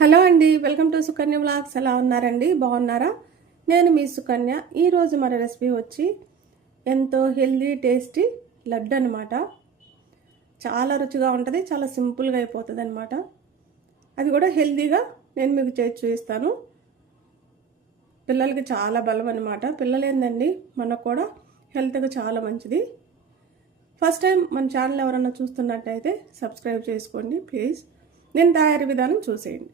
Hello అండి, welcome to Sukanya vlogs. ఎలా ఉన్నారండి? బాగున్నారా? నేను మీ సుకన్య. ఈరోజు మన రెసిపీ వచ్చి ఎంతో హెల్దీ టేస్టీ లడ్డు అనమాట. చాలా రుచిగా ఉంటుంది, చాలా సింపుల్గా అయిపోతుంది అనమాట. అది కూడా హెల్దీగా నేను మీకు చేసి చూపిస్తాను. పిల్లలకి చాలా బలం అనమాట. పిల్లలు ఏందండి, మనకు కూడా హెల్త్గా చాలా మంచిది. ఫస్ట్ టైం మన ఛానల్ ఎవరైనా చూస్తున్నట్టయితే సబ్స్క్రైబ్ చేసుకోండి ప్లీజ్. నేను తయారీ విధానం చూసేయండి.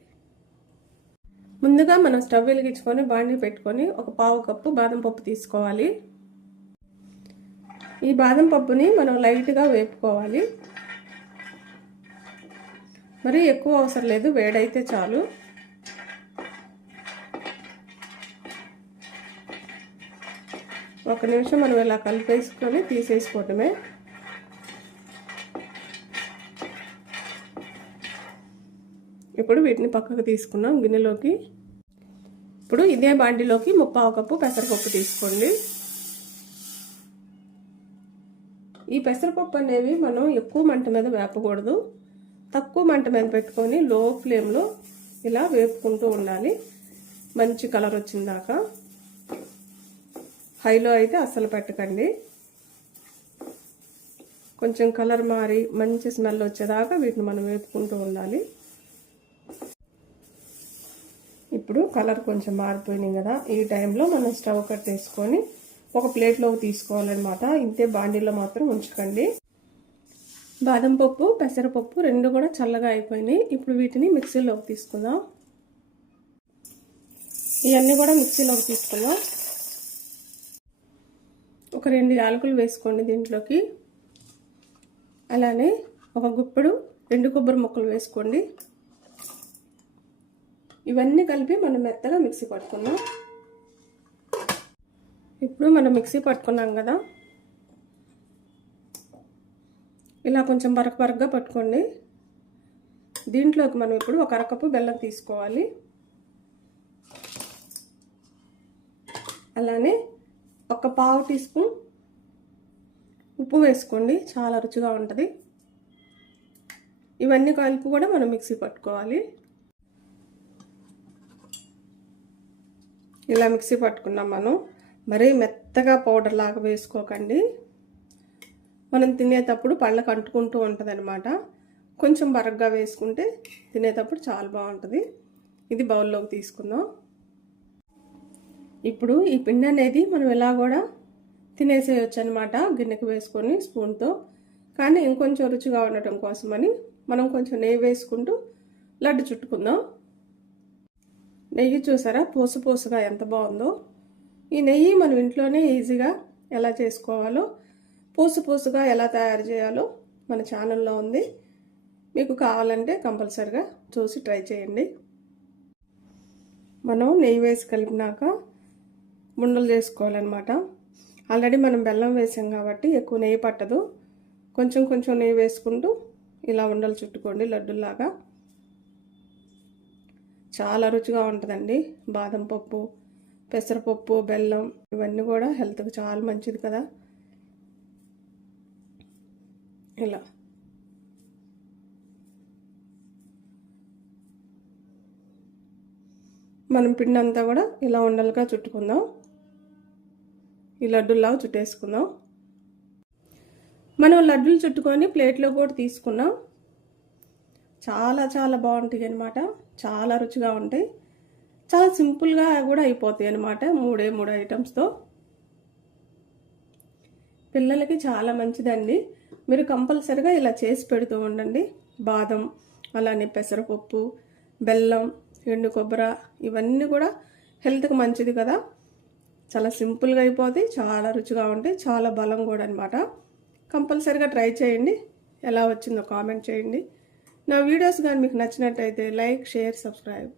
ముందుగా మనం స్టవ్ వెలిగించుకొని బాండీ పెట్టుకొని ఒక పావు కప్పు బాదం పప్పు తీసుకోవాలి. ఈ బాదం పప్పుని మనం లైట్గా వేపుకోవాలి. మరి ఎక్కువ అవసరం లేదు, వేడైతే చాలు. ఒక నిమిషం మనం ఇలా కలిపేసుకొని తీసేసుకోవటమే. ఇప్పుడు వీటిని పక్కకు తీసుకున్నాం గిన్నెలోకి. ఇప్పుడు ఇదే బాండిలోకి 1/2 కప్పు పెసరపప్పు తీసుకోండి. ఈ పెసరపప్పు అనేవి మనం ఎక్కువ మంట మీద వేపకూడదు, తక్కువ మంట మీద పెట్టుకొని లో ఫ్లేమ్లో ఇలా వేపుకుంటూ ఉండాలి మంచి కలర్ వచ్చిందాకా. హైలో అయితే అస్సలు పెట్టకండి. కొంచెం కలర్ మారి మంచి స్మెల్ వచ్చేదాకా వీటిని మనం వేపుకుంటూ ఉండాలి. ఇప్పుడు కలర్ కొంచెం మారిపోయినాయి కదా, ఈ టైంలో మనం స్టవ్ కట్టేసుకొని ఒక ప్లేట్లోకి తీసుకోవాలన్నమాట. ఇంతే బాండీలో మాత్రం ఉంచకండి. బాదం పప్పు పెసరపప్పు రెండు కూడా చల్లగా అయిపోయినాయి. ఇప్పుడు వీటిని మిక్సీలోకి తీసుకుందాం. ఇవన్నీ కూడా మిక్సీలోకి తీసుకుందాం. ఒక 2 యాలకులు వేసుకోండి దీంట్లోకి. అలానే ఒక గుప్పెడు ఎండు కొబ్బరి ముక్కలు వేసుకోండి. ఇవన్నీ కలిపి మనం మెత్తగా మిక్సీ పట్టుకుందాం. ఇప్పుడు మనం మిక్సీ పట్టుకున్నాం కదా, ఇలా కొంచెం బరకగా పట్టుకోండి. దీంట్లోకి మనం ఇప్పుడు ఒక అరకప్పు బెల్లం తీసుకోవాలి. అలానే ఒక పావు టీ స్పూన్ ఉప్పు వేసుకోండి, చాలా రుచిగా ఉంటుంది. ఇవన్నీ కలిపి కూడా మనం మిక్సీ పట్టుకోవాలి. ఇలా మిక్సీ పట్టుకున్నాం మనం. మరీ మెత్తగా పౌడర్ లాగా వేసుకోకండి, మనం తినేటప్పుడు పళ్ళకు అంటుకుంటూ ఉంటుంది అనమాట. కొంచెం బరగ్గా వేసుకుంటే తినేటప్పుడు చాలా బాగుంటుంది. ఇది బౌల్లోకి తీసుకుందాం. ఇప్పుడు ఈ పిండి అనేది మనం ఇలా కూడా తినేసేయచ్చు అనమాట, గిన్నెకి వేసుకొని స్పూన్తో. కానీ ఇంకొంచెం రుచిగా ఉండటం కోసమని మనం కొంచెం నెయ్యి వేసుకుంటూ లడ్డు చుట్టుకుందాం. నెయ్యి చూసారా పోసుగా ఎంత బాగుందో. ఈ నెయ్యి మనం ఇంట్లోనే ఈజీగా ఎలా చేసుకోవాలో, పోసుగా ఎలా తయారు చేయాలో మన ఛానల్లో ఉంది. మీకు కావాలంటే కంపల్సరిగా చూసి ట్రై చేయండి. మనం నెయ్యి వేసి కలిపినాక ఉండలు చేసుకోవాలన్నమాట. ఆల్రెడీ మనం బెల్లం వేసాం కాబట్టి ఎక్కువ నెయ్యి పట్టదు. కొంచెం నెయ్యి వేసుకుంటూ ఇలా ఉండలు చుట్టుకోండి లడ్డులాగా. చాలా రుచిగా ఉంటుందండి. బాదం పప్పు పెసరపప్పు బెల్లం ఇవన్నీ కూడా హెల్త్కి చాలా మంచిది కదా. ఇలా మనం పిండి అంతా కూడా ఇలా ఉండలుగా చుట్టుకుందాం. ఈ లడ్డులాగా చుట్టేసుకుందాం. మనం లడ్డులు చుట్టుకొని ప్లేట్లో కూడా తీసుకున్నాం. చాలా బాగుంటాయి అన్నమాట, చాలా రుచిగా ఉంటాయి. చాలా సింపుల్గా కూడా అయిపోతాయి అన్నమాట. 3 ఐటమ్స్తో పిల్లలకి చాలా మంచిదండి. మీరు కంపల్సరిగా ఇలా చేసి పెడుతూ ఉండండి. బాదం అలానే పెసరపప్పు బెల్లం ఎండు కొబ్బరి ఇవన్నీ కూడా హెల్త్కి మంచిది కదా. చాలా సింపుల్గా అయిపోతాయి, చాలా రుచిగా ఉంటాయి, చాలా బలం కూడా అనమాట. కంపల్సరిగా ట్రై చేయండి. ఎలా వచ్చిందో కామెంట్ చేయండి. నా వీడియోస్ కానీ మీకు నచ్చినట్టయితే లైక్ షేర్ సబ్స్క్రైబ్.